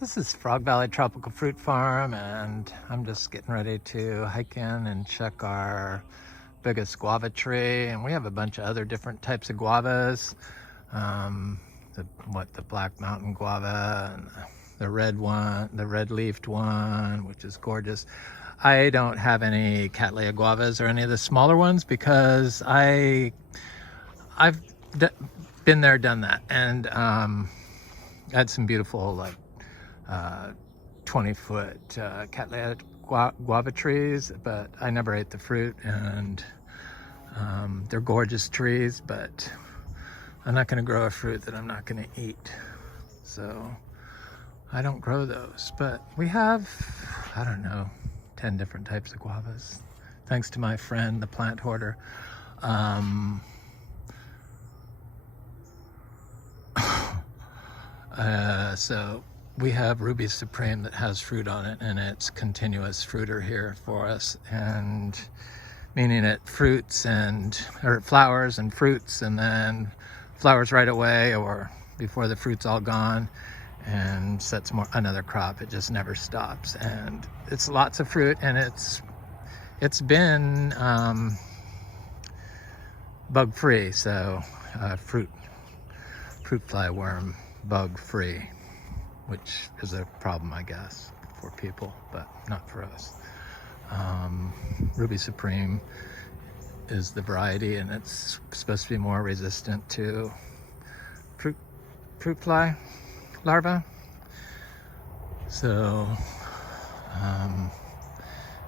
This is Frog Valley Tropical Fruit Farm, and I'm just getting ready to hike in and check our biggest guava tree. And we have a bunch of other different types of guavas. The Black Mountain guava, and the red one, the red leafed one, which is gorgeous. I don't have any Cattleya guavas or any of the smaller ones because I've been there, done that, and had some beautiful 20-foot Cattleya guava trees, but I never ate the fruit, and they're gorgeous trees, but I'm not going to grow a fruit that I'm not going to eat, so I don't grow those. But we have, I don't know, 10 different types of guavas, thanks to my friend, the plant hoarder. So we have Ruby Supreme that has fruit on it, and it's continuous fruiter here for us, and meaning it fruits or flowers and fruits, and then flowers right away or before the fruit's all gone, and sets another crop. It just never stops, and it's lots of fruit, and it's been bug free, so fruit fly worm bug free, which is a problem, I guess, for people, but not for us. Ruby Supreme is the variety, and it's supposed to be more resistant to fruit fly larvae. So,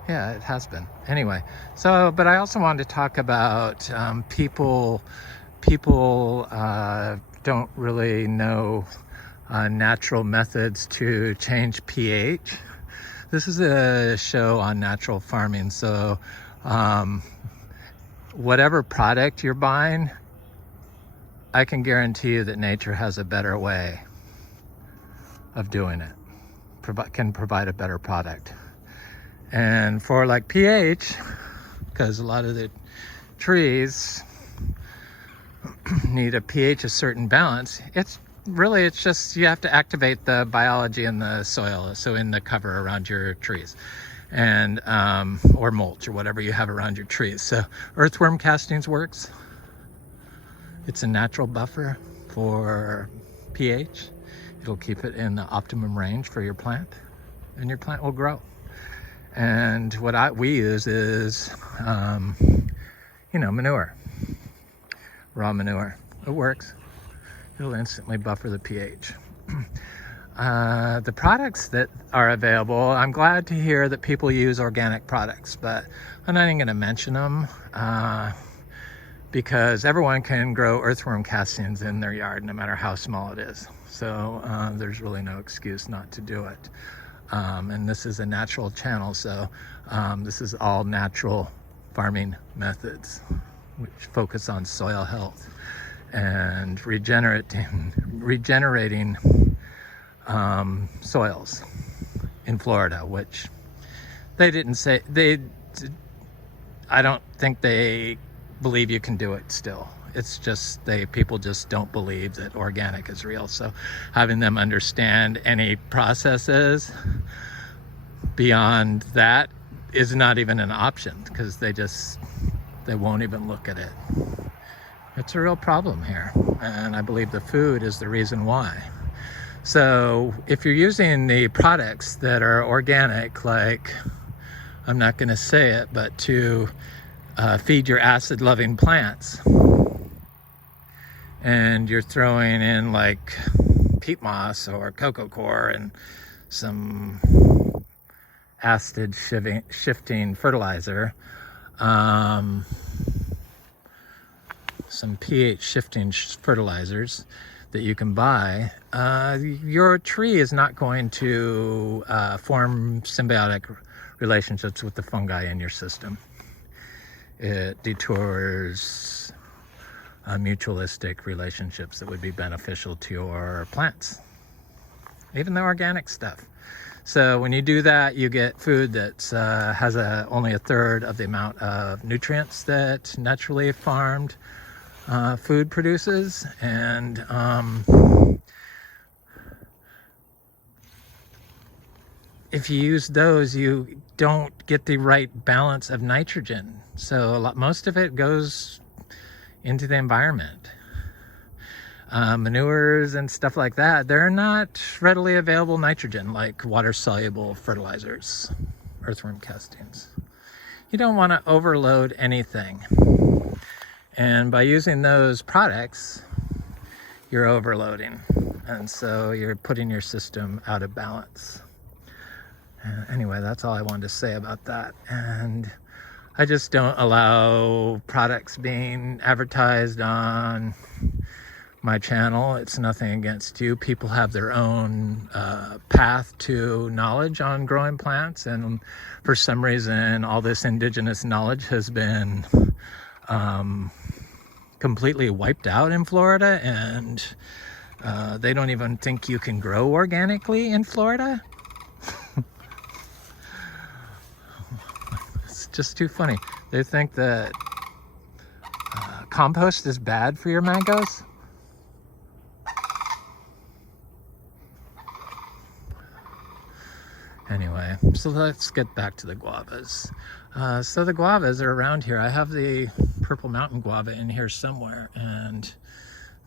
yeah, it has been. Anyway, so, but I also wanted to talk about people don't really know natural methods to change pH. This is a show on natural farming, so whatever product you're buying, I can guarantee you that nature has a better way of doing it, can provide a better product. And for like pH, because a lot of the trees need a pH a certain balance, it's just you have to activate the biology in the soil, so in the cover around your trees, and or mulch or whatever you have around your trees. So earthworm castings works. It's a natural buffer for pH. It'll keep it in the optimum range for your plant, and your plant will grow. And what we use is manure, raw manure. It works. It'll instantly buffer the pH. The products that are available, I'm glad to hear that people use organic products, but I'm not even going to mention them because everyone can grow earthworm castings in their yard, no matter how small it is. So there's really no excuse not to do it. And this is a natural channel, so this is all natural farming methods, which focus on soil health and regenerating soils in Florida, which they didn't say, I don't think they believe you can do it still. It's just people just don't believe that organic is real. So having them understand any processes beyond that is not even an option, because they won't even look at it. It's a real problem here, and I believe the food is the reason why. So if you're using the products that are organic, like, I'm not going to say it, but to feed your acid-loving plants, and you're throwing in like peat moss or cocoa coir and some acid shifting fertilizer, some pH shifting fertilizers that you can buy, your tree is not going to form symbiotic relationships with the fungi in your system. It detours mutualistic relationships that would be beneficial to your plants, even the organic stuff. So when you do that, you get food that has only a third of the amount of nutrients that naturally farmed food produces, and if you use those, you don't get the right balance of nitrogen. So most of it goes into the environment. Manures and stuff like that, they're not readily available nitrogen like water-soluble fertilizers, earthworm castings. You don't want to overload anything. And by using those products, you're overloading. And so you're putting your system out of balance. Anyway, that's all I wanted to say about that. And I just don't allow products being advertised on my channel. It's nothing against you. People have their own path to knowledge on growing plants, and for some reason all this indigenous knowledge has been completely wiped out in Florida, and they don't even think you can grow organically in Florida. It's just too funny. They think that compost is bad for your mangoes. Anyway, so let's get back to the guavas. So the guavas are around here. I have the purple mountain guava in here somewhere, and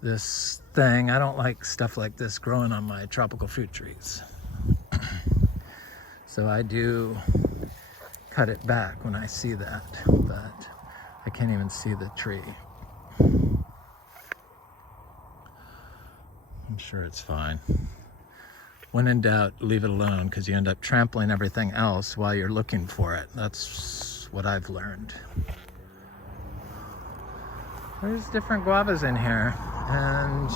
this thing, I don't like stuff like this growing on my tropical fruit trees. So I do cut it back when I see that, but I can't even see the tree. I'm sure it's fine. When in doubt, leave it alone, because you end up trampling everything else while you're looking for it. That's what I've learned. There's different guavas in here, and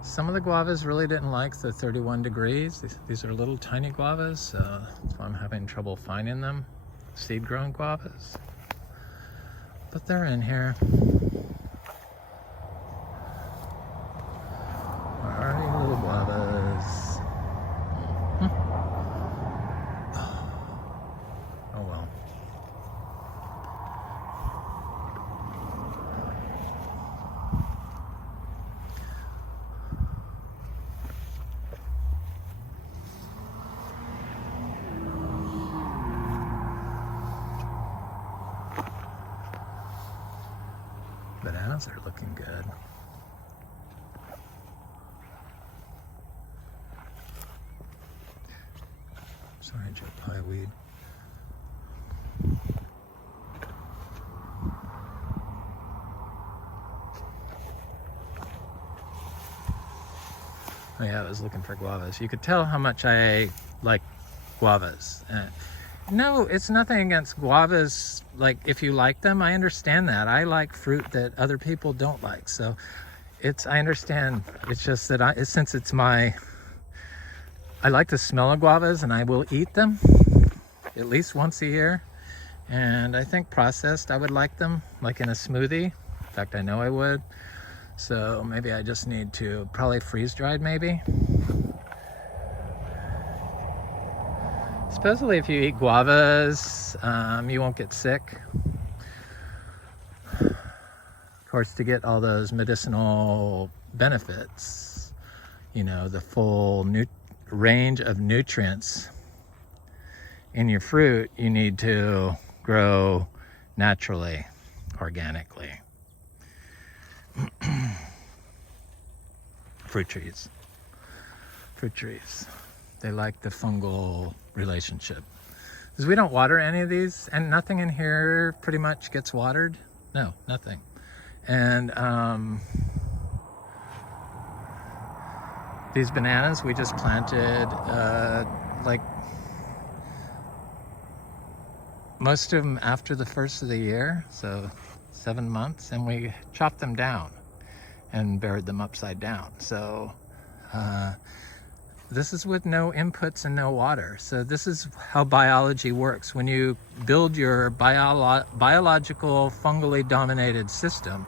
some of the guavas really didn't like the 31 degrees. These are little tiny guavas, that's why I'm having trouble finding them. Seed-grown guavas. But they're in here. Little guavas. Oh well. Bananas are looking good. Sorry, Joe Pie weed. Oh yeah, I was looking for guavas. You could tell how much I like guavas. No, it's nothing against guavas. Like, if you like them, I understand that. I like fruit that other people don't like. So I understand. It's just that since it's I like the smell of guavas, and I will eat them at least once a year. And I think processed, I would like them, like in a smoothie. In fact, I know I would. So maybe I just need to, probably freeze-dried maybe. Supposedly if you eat guavas, you won't get sick. Of course, to get all those medicinal benefits, you know, the full range of nutrients in your fruit, you need to grow naturally, organically. Fruit trees, they like the fungal relationship, because we don't water any of these, and nothing in here pretty much gets watered. No, nothing. And these bananas we just planted, like most of them after the first of the year, so 7 months, and we chopped them down and buried them upside down. So this is with no inputs and no water. So this is how biology works. When you build your biological fungally dominated system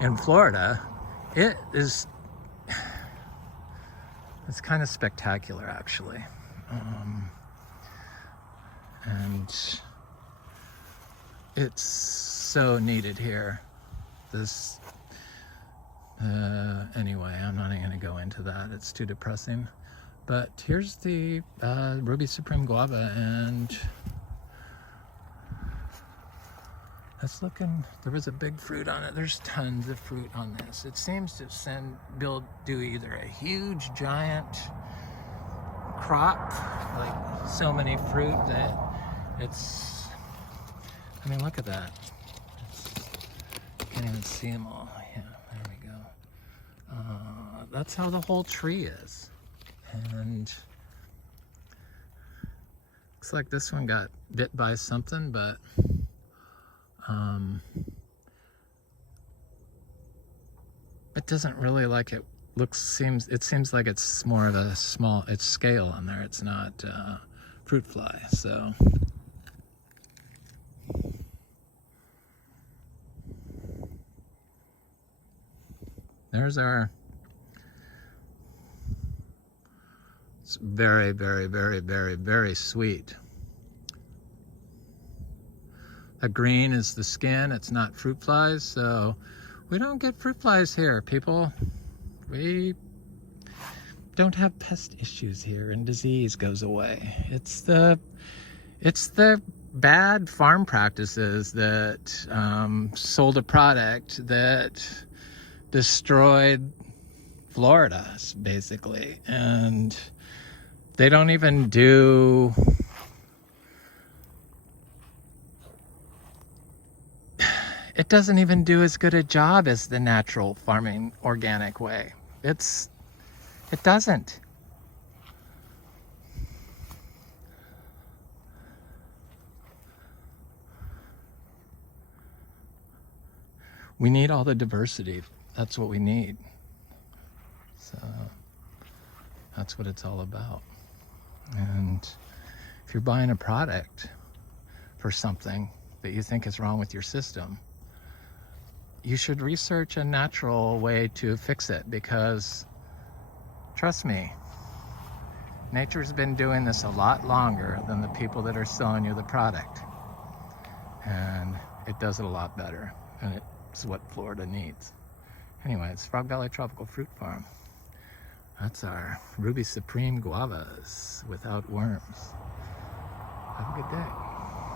in Florida, it's kind of spectacular, actually. And it's so needed here. Anyway, I'm not even going to go into that. It's too depressing. But here's the Ruby Supreme Guava, and that's looking, there was a big fruit on it. There's tons of fruit on this. It seems to do either a huge giant crop, like so many fruit that it's, I mean, look at that. Can't even see them all. Yeah, there we go. That's how the whole tree is. And looks like this one got bit by something, but it doesn't really like it looks, it seems like it's more of a small, it's scale on there. It's not fruit fly. So there's our, it's very, very, very, very, very sweet. The green is the skin, it's not fruit flies, so we don't get fruit flies here, people. We don't have pest issues here, and disease goes away. It's the bad farm practices that sold a product that destroyed Florida, basically. And they don't even do, it doesn't even do as good a job as the natural farming organic way. It doesn't. We need all the diversity. That's what we need. So that's what it's all about. And if you're buying a product for something that you think is wrong with your system, you should research a natural way to fix it, because trust me, nature's been doing this a lot longer than the people that are selling you the product. And it does it a lot better. And it's what Florida needs. Anyway, it's Frog Valley Tropical Fruit Farm. That's our Ruby Supreme Guavas without worms. Have a good day.